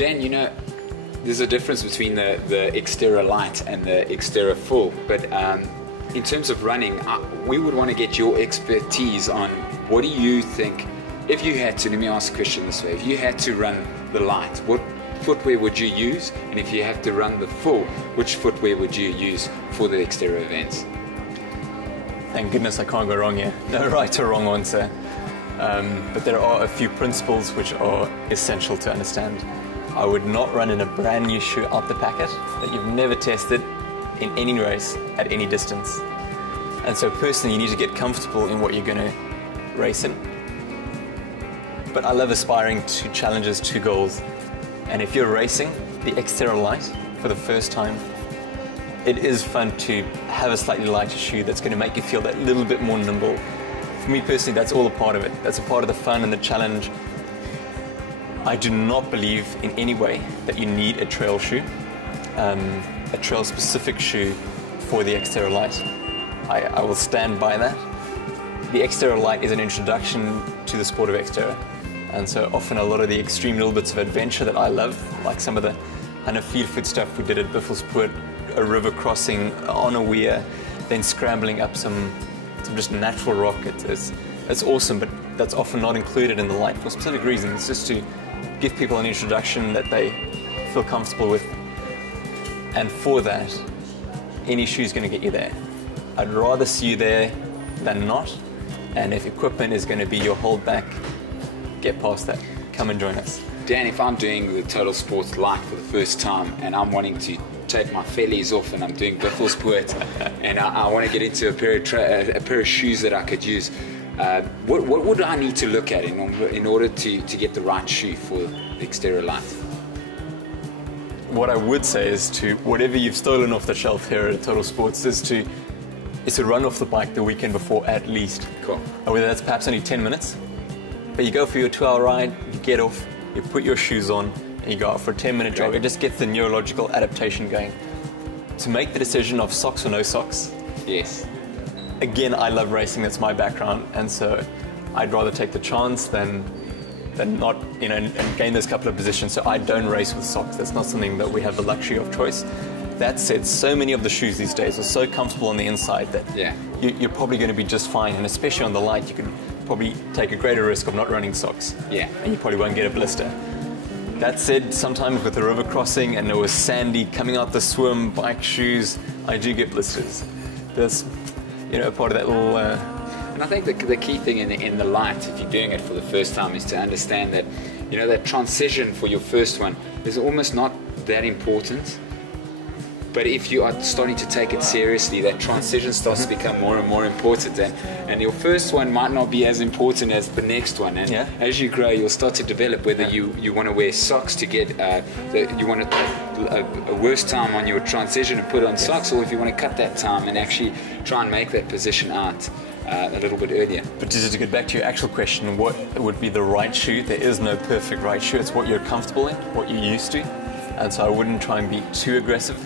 Dan, there's a difference between the Xterra Light and the Xterra Full, but in terms of running, we would want to get your expertise on what do you think, if you had to, let me ask a question this way, if you had to run the Light, what footwear would you use? And if you have to run the Full, which footwear would you use for the Xterra events? Thank goodness I can't go wrong here. No right or wrong answer. But there are a few principles which are essential to understand. I would not run in a brand new shoe out the packet that you've never tested in any race at any distance. And so personally, you need to get comfortable in what you're going to race in. But I love aspiring to challenges, to goals. And if you're racing the Xterra Light for the first time, it is fun to have a slightly lighter shoe that's going to make you feel that little bit more nimble. For me personally, that's all a part of it. That's a part of the fun and the challenge. I do not believe in any way that you need a trail shoe, a trail specific shoe for the Xterra Light. I will stand by that. The Xterra Light is an introduction to the sport of Xterra. And so often a lot of the extreme little bits of adventure that I love, like some of the kind of field-foot stuff we did at Buffelspoort, a river crossing on a weir, then scrambling up some just natural rock. It's awesome, but that's often not included in the Light for specific reasons, just to give people an introduction that they feel comfortable with. And for that, any shoe is going to get you there. I'd rather see you there than not. And if equipment is going to be your holdback, get past that. Come and join us. Dan, if I'm doing the Total Sports Light for the first time and I'm wanting to take my fellies off and I'm doing Buffelspoort and I want to get into a pair of shoes that I could use, what would I need to look at in order to get the right shoe for the Xterra Light? What I would say is to, whatever you've stolen off the shelf here at Total Sports, is to run off the bike the weekend before at least. Cool. Whether that's perhaps only 10 minutes, but you go for your 2-hour ride, you get off, you put your shoes on, and you go out for a 10-minute jog. It just gets the neurological adaptation going. To make the decision of socks or no socks. Yes. Again, I love racing, that's my background, and so I'd rather take the chance than not, and gain those couple of positions. So I don't race with socks. That's not something that we have the luxury of choice. That said, so many of the shoes these days are so comfortable on the inside that you're probably going to be just fine, and especially on the Light, you can probably take a greater risk of not running socks. Yeah. And you probably won't get a blister. That said, sometimes with the river crossing and it was sandy, coming out the swim, bike shoes, I do get blisters. There's, part of that little... And I think the key thing in the Light, if you're doing it for the first time, is to understand that, that transition for your first one is almost not that important. But if you are starting to take it seriously, that transition starts to become more and more important. And your first one might not be as important as the next one. And as you grow, you'll start to develop whether you want to wear socks to get, you want a worse time on your transition and put on socks, or if you want to cut that time and actually try and make that position out a little bit earlier. But just to get back to your actual question, what would be the right shoe? There is no perfect right shoe. It's what you're comfortable in, what you're used to. And so I wouldn't try and be too aggressive.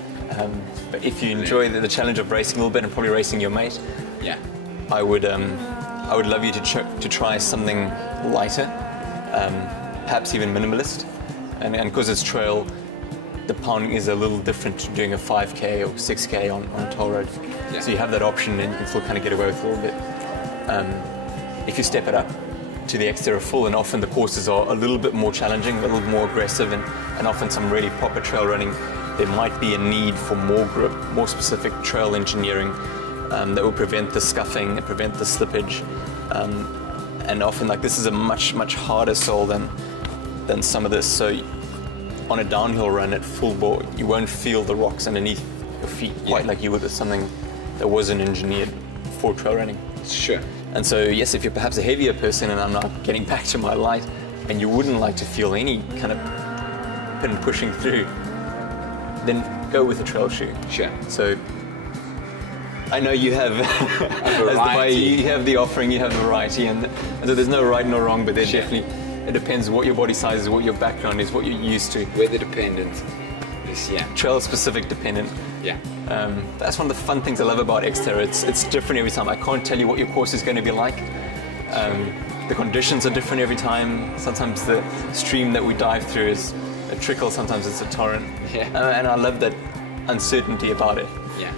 But if you enjoy the challenge of racing a little bit and probably racing your mate, I would love you to try something lighter, perhaps even minimalist. And because it's trail, the pounding is a little different to doing a 5K or 6K on toll road. Yeah. So you have that option and you can still kind of get away with a little bit. If you step it up to the Xterra Full, and often the courses are a little bit more challenging, a little more aggressive, and often some really proper trail running, there might be a need for more grip, more specific trail engineering that will prevent the scuffing and prevent the slippage. And often, this is a much harder sole than some of this. So on a downhill run at full bore, you won't feel the rocks underneath your feet quite like you would with something that wasn't engineered for trail running. Sure. And so yes, if you're perhaps a heavier person, and I'm not getting back to my Light, and you wouldn't like to feel any kind of pin pushing through, then go with a trail shoe. Sure. So I know you have you have the offering, you have variety, and so there's no right nor wrong, but there definitely, it depends what your body size is, what your background is, what you're used to. Weather dependent. Trail specific dependent. Yeah. That's one of the fun things I love about Xterra. It's different every time. I can't tell you what your course is going to be like. The conditions are different every time. Sometimes the stream that we dive through is a trickle, sometimes it's a torrent. Yeah. And I love that uncertainty about it. Yeah.